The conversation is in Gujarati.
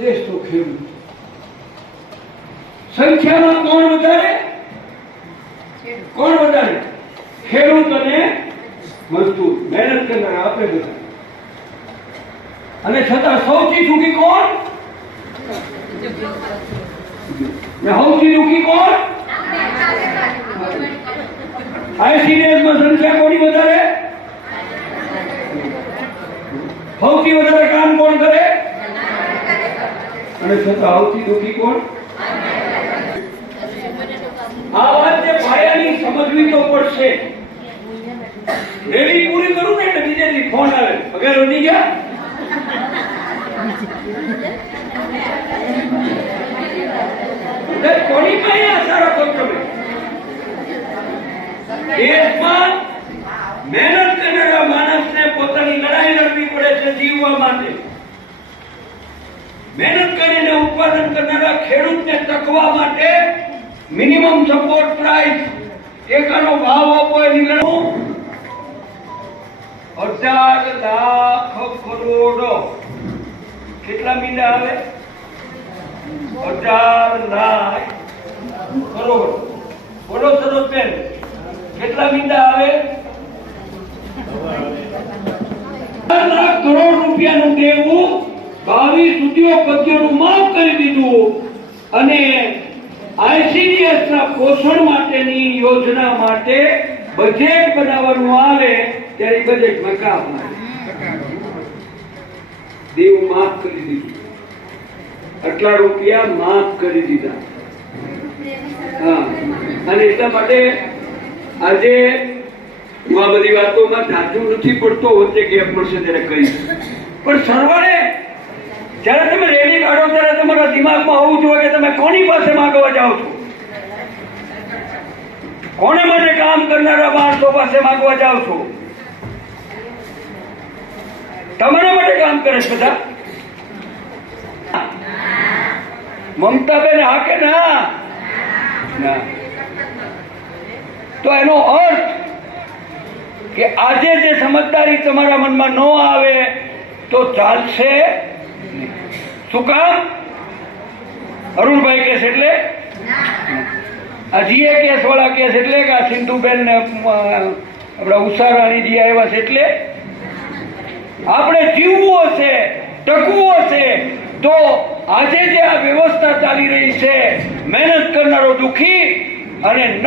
તો ખેડૂત. સંખ્યામાં કોણ વધારે? કોણ વધારે? ખેડૂત અને મજદૂર. મહેનત કરનાર આપણે બધા. અને છતાં સૌથી દુઃખી કોણ? સૌથી દુઃખી કોણ? આઈસીડીએસમાં સંખ્યા કોની વધારે? સૌથી વધારે કામ કોણ કરે? અને છતાં આવતી દુઃખી કોણ? આ વાત જે પાયાની સમજવી તો પડશે. રેલી પૂરી કરું ને એટલે બીજે ફોન આવે. પગાર ઉડી ગયા? કોની પાસે આશા રાખો તમે દેશમાં મહેનત કરનારા માણસને પોતાની લડાઈ લડવી પડે છે જીવવા માટે મહેનત કરીને ભાવ કરોડ. કેટલા મીંડા આવે? અઢાર લાખ કરોડ. બોલો સરોજ બેન, કેટલા મીંડા આવે? લાખ કરોડ દેવું. બાવીસ ઉદ્યોગપતિઓનું માફ કરી દીધું અને આઈસીડીએસના પોષણ માટેની યોજના માટે બજેટ બનાવવાનું આવે ત્યારે બજેટમાં કામ આવે માફ કરી દીધું. આટલા રૂપિયા માફ કરી દીધા. હા. અને એટલા માટે આજે હું આ બધી વાતોમાં ધાજુ નથી પડતો વચ્ચે ગેપ પડશે ત્યારે કહીશ. પણ સરવાળે જ્યારે તમે રેલી કાઢો ત્યારે તમારા દિમાગમાં હોવું જોઈએ કે તમે કોની પાસે માંગવા જાઓ છો? કોને માટે કામ કરનારા માણસો પાસે માંગવા જાઓ છો? તમારા માટે કામ કરે છે બધા? મમતાબેન હા કે ના? તો એનો અર્થ કે આજે જે સમજદારી તમારા મનમાં ન આવે, તો ચાલશે શું કામ? અરુણભાઈ કેસ એટલે? હજી એ કેસ વાળા કેસ એટલે કે આ સિંધુબેન ને આપણા ઉષારાણીજી આવ્યા છે એટલે? આપણે જીવવું હશે, ટકવું હશે, તો આજે જે આ વ્યવસ્થા ચાલી રહી છે, મહેનત કરનારો દુખી અને ન